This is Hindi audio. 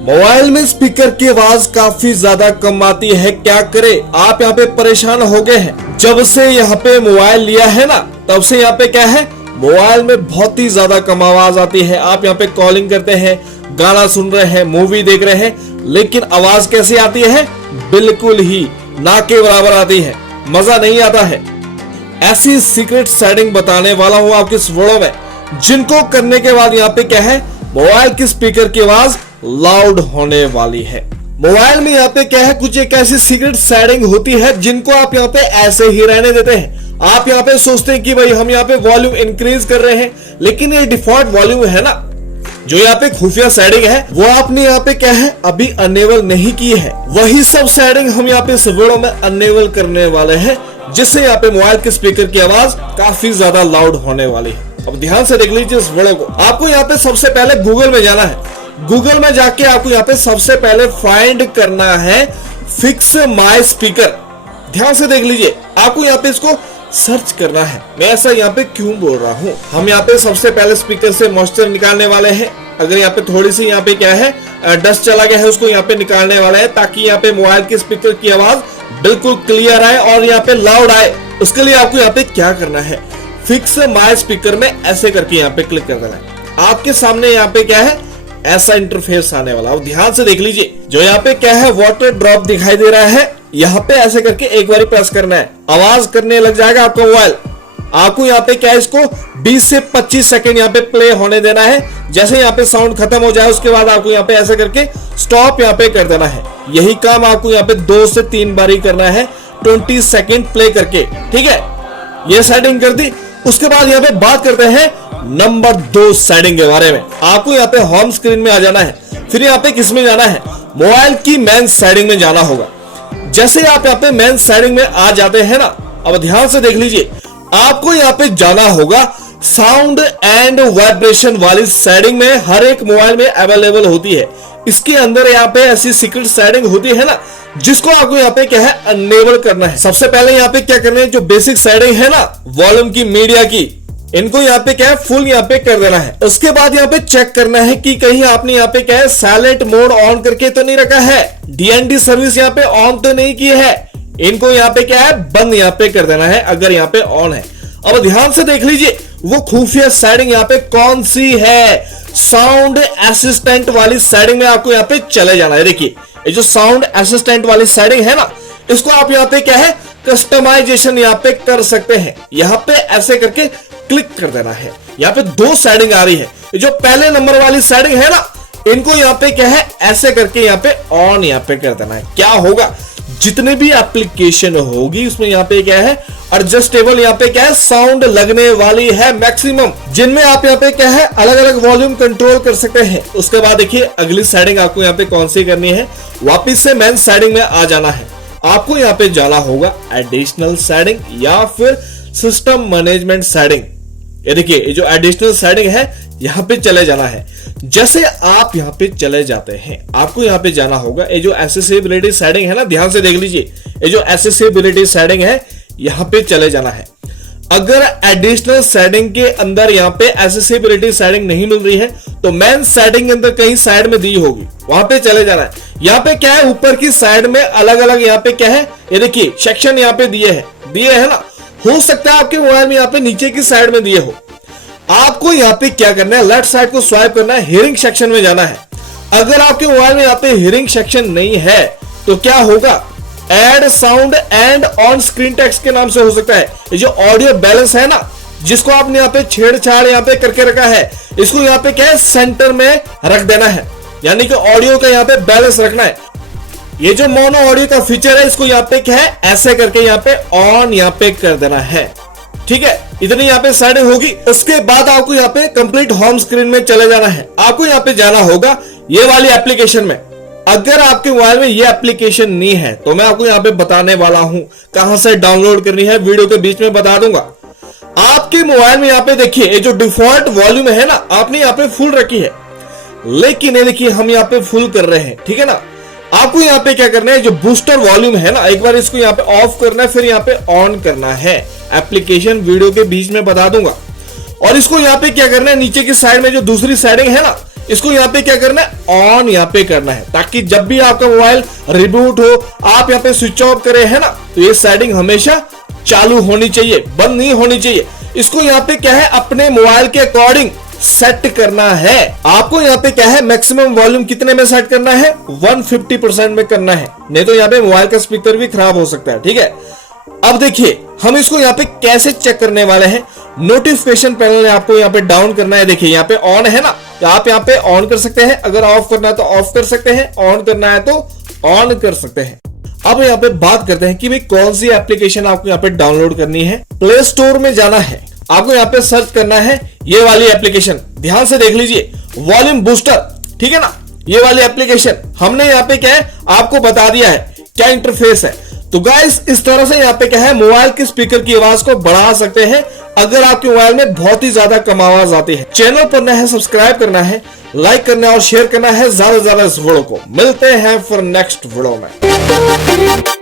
मोबाइल में स्पीकर की आवाज काफी ज्यादा कम आती है, क्या करे। आप यहाँ पे परेशान हो गए हैं। जब से यहाँ पे मोबाइल लिया है ना, तब से यहाँ पे क्या है, मोबाइल में बहुत ही ज्यादा कम आवाज आती है। आप यहाँ पे कॉलिंग करते हैं, गाना सुन रहे हैं, मूवी देख रहे हैं, लेकिन आवाज कैसी आती है, बिल्कुल ही ना के बराबर आती है, मजा नहीं आता है। ऐसी सीक्रेट सेटिंग बताने वाला हूं आपके इस वीडियो में, जिनको करने के बाद यहाँ पे क्या है, मोबाइल की स्पीकर की आवाज लाउड होने वाली है। मोबाइल में यहाँ पे क्या है, कुछ एक ऐसी सीक्रेट सेटिंग होती है जिनको आप यहाँ पे ऐसे ही रहने देते हैं। आप यहाँ पे सोचते हैं कि भाई हम यहाँ पे वॉल्यूम इंक्रीज कर रहे हैं, लेकिन ये डिफॉल्ट वॉल्यूम है ना, जो यहाँ पे खुफिया सेटिंग है, वो आपने यहाँ पे क्या है, अभी अनेबल नहीं की है। वही सब सेटिंग हम यहाँ पे इस वीडियो में अनेबल करने वाले हैं, जिससे यहाँ पे मोबाइल के स्पीकर की आवाज काफी ज्यादा लाउड होने वाली है। अब ध्यान से देख लीजिए इस वीडियो को। आपको यहाँ पे सबसे पहले गूगल में जाना है। गूगल में जाके आपको यहाँ पे सबसे पहले फाइंड करना है फिक्स माई स्पीकर। ध्यान से देख लीजिए, आपको यहाँ पे इसको सर्च करना है। मैं ऐसा यहाँ पे क्यों बोल रहा हूँ, हम यहाँ पे सबसे पहले स्पीकर से मॉइस्चर निकालने वाले हैं। अगर यहाँ पे थोड़ी सी यहाँ पे क्या है, डस्ट चला गया है, उसको यहाँ पे निकालने वाला है, ताकि यहाँ पे मोबाइल के स्पीकर की आवाज बिल्कुल क्लियर आए और यहाँ पे लाउड आए। उसके लिए आपको यहाँ पे क्या करना है, फिक्स माई स्पीकर में ऐसे करके यहाँ पे क्लिक कर देना है। आपके सामने यहाँ पे क्या है, ऐसा इंटरफेस आने वाला। अब ध्यान से देख लीजिए, जो यहाँ पे क्या है, वाटर ड्रॉप दिखाई दे रहा है, यहाँ पे ऐसे करके एक बार प्रेस करना है, आवाज करने लग जाएगा आपका मोबाइल। आपको यहाँ पे क्या है, इसको 20 से 25 सेकंड यहाँ पे प्ले होने देना है। जैसे यहाँ पे साउंड खत्म हो जाए, उसके बाद आपको यहाँ पे ऐसे करके स्टॉप यहाँ पे कर देना है। यही काम आपको यहाँ पे 2 से 3 बार ही करना है, 20 सेकंड प्ले करके, ठीक है। ये सेटिंग कर दी। उसके बाद यहाँ पे बात करते हैं नंबर 2 सेटिंग के बारे में। आपको यहाँ पे होम स्क्रीन में आ जाना है, फिर यहाँ पे किस में जाना है, मोबाइल की मेन सेटिंग में जाना होगा। जैसे आप यहाँ पे मेन सेटिंग में आ जाते हैं ना, अब ध्यान से देख लीजिए, आपको यहाँ पे जाना होगा साउंड एंड वाइब्रेशन वाली सेटिंग में। हर एक मोबाइल में अवेलेबल होती है। इसके अंदर यहाँ पे ऐसी सीक्रेट सेटिंग होती है ना, जिसको आपको यहाँ पे क्या है, अनेबल करना है। सबसे पहले यहाँ पे क्या करना है, जो बेसिक सेटिंग है ना, वॉल्यूम की, मीडिया की, इनको यहाँ पे क्या है, फुल यहाँ पे कर देना है। उसके बाद यहाँ पे चेक करना है कि कहीं आपने यहाँ पे क्या है, साइलेंट मोड ऑन करके तो नहीं रखा है, डीएनडी सर्विस यहाँ पे ऑन तो नहीं की है। इनको यहाँ पे क्या है, बंद यहाँ पे कर देना है अगर यहाँ पे ऑन है। अब ध्यान से देख लीजिए, वो खुफिया सेटिंग यहाँ पे कौन सी है, साउंड असिस्टेंट वाली सेटिंग में आपको यहाँ पे चले जाना है। देखिए, ये जो साउंड असिस्टेंट वाली सेटिंग है ना, इसको आप यहाँ पे क्या है, कस्टमाइजेशन यहाँ पे कर सकते हैं। यहाँ पे ऐसे करके क्लिक कर देना है। यहाँ पे 2 सेटिंग आ रही है। जो पहले नंबर वाली सेटिंग है ना, इनको यहाँ पे क्या है, ऐसे करके यहाँ पे ऑन यहाँ पे कर देना है। क्या होगा, जितने भी एप्लीकेशन होगी उसमें यहाँ पे क्या है, एडजस्टेबल यहाँ पे क्या है, साउंड लगने वाली है मैक्सिमम, जिनमें आप यहाँ पे क्या है, अलग अलग वॉल्यूम कंट्रोल कर सकते हैं। उसके बाद देखिए अगली सेटिंग आपको यहाँ पे कौन सी करनी है, वापिस से मेन सेटिंग में आ जाना है। आपको यहाँ पे जाना होगा एडिशनल सेटिंग या फिर सिस्टम मैनेजमेंट सेटिंग। ये देखिए, ये जो एडिशनल सेटिंग है, यहाँ पे चले जाना है। जैसे आप यहाँ पे चले जाते हैं, आपको यहाँ पे जाना होगा, ये जो एक्सेसिबिलिटी सेटिंग है ना, ध्यान से देख लीजिए, ये जो एक्सेसिबिलिटी सेटिंग है, यहाँ पे चले जाना है। अगर एडिशनल सेटिंग के अंदर यहाँ पे एक्सेसिबिलिटी सेटिंग नहीं मिल रही है, तो मेन सेटिंग के अंदर कहीं साइड में दी होगी, वहां पे चले जाना है। यहाँ पे क्या है, ऊपर की साइड में अलग अलग यहाँ पे क्या है, ये देखिए सेक्शन यहाँ पे दिए है ना। हो सकता है आपके मोबाइल में यहाँ पे नीचे की साइड में दिए हो। आपको यहाँ पे क्या करना है, लेफ्ट साइड को स्वाइप करना है, हियरिंग सेक्शन में जाना है। अगर आपके मोबाइल में यहाँ पे हियरिंग सेक्शन नहीं है, तो क्या होगा, add sound and on screen text के नाम से हो सकता है। ये जो ऑडियो बैलेंस है ना, जिसको आपने यहाँ पे छेड़छाड़ यहाँ पे करके रखा है, इसको यहाँ पे क्या है, सेंटर में रख देना है, यानी कि ऑडियो का यहाँ पे बैलेंस रखना है। ये जो मोनो ऑडियो का फीचर है, इसको यहाँ पे क्या है, ऐसे करके यहाँ पे ऑन यहाँ पे कर देना है, ठीक है। इतनी यहाँ पे सेटिंग होगी। उसके बाद आपको यहाँ पे कंप्लीट होम स्क्रीन में चले जाना है। आपको यहाँ पे जाना होगा ये वाली एप्लीकेशन में। अगर आपके मोबाइल में ये एप्लीकेशन नहीं है, तो मैं आपको यहाँ पे बताने वाला हूं कहां से डाउनलोड करनी है, वीडियो के बीच में बता दूंगा। आपके मोबाइल में यहाँ पे देखिए, ये जो डिफॉल्ट वॉल्यूम है ना, आपने यहाँ पे फुल रखी है, लेकिन ये देखिए हम यहाँ पे फुल कर रहे हैं, ठीक है ना। आपको यहाँ पे क्या करना है, जो बूस्टर वॉल्यूम है ना, एक बार इसको यहाँ पे ऑफ करना है, फिर यहाँ पे ऑन करना है। एप्लीकेशन वीडियो के बीच में बता दूंगा। और इसको यहाँ पे क्या करना है, नीचे की साइड में जो दूसरी सेटिंग है ना, इसको यहाँ पे क्या करना है, ऑन यहाँ पे करना है, ताकि जब भी आपका मोबाइल रिबूट हो, आप यहाँ पे स्विच ऑफ करे है ना, तो ये सेटिंग हमेशा चालू होनी चाहिए, बंद नहीं होनी चाहिए। इसको यहाँ पे क्या है, अपने मोबाइल के अकॉर्डिंग सेट करना है। आपको यहाँ पे क्या है, मैक्सिमम वॉल्यूम कितने में सेट करना है, 150% में करना है, नहीं तो यहाँ पे मोबाइल का स्पीकर भी खराब हो सकता है। ठीक है, अब देखिए हम इसको यहाँ पे कैसे चेक करने वाले हैं। नोटिफिकेशन पैनल आपको यहाँ पे डाउन करना है। देखिए यहाँ पे ऑन है ना, तो आप यहाँ पे ऑन कर सकते हैं, अगर ऑफ करना है तो ऑफ कर सकते हैं, ऑन करना है तो ऑन कर सकते हैं। अब यहाँ पे बात करते हैं कि भाई कौन सी एप्लीकेशन आपको यहाँ पे डाउनलोड करनी है। प्ले स्टोर में जाना है, आपको यहाँ पे सर्च करना है ये वाली एप्लीकेशन, ध्यान से देख लीजिए, वॉल्यूम बूस्टर, ठीक है ना, ये वाली एप्लीकेशन। हमने यहाँ पे क्या है आपको बता दिया है क्या इंटरफेस है। तो गाइस इस तरह से यहाँ पे क्या है, मोबाइल के स्पीकर की आवाज को बढ़ा सकते हैं अगर आपके मोबाइल में बहुत ही ज्यादा कम आवाज आती है। चैनल पर नया है, सब्सक्राइब करना है, लाइक करना है और शेयर करना है ज्यादा से ज्यादा इस वीडियो को। मिलते हैं फिर नेक्स्ट वीडियो में।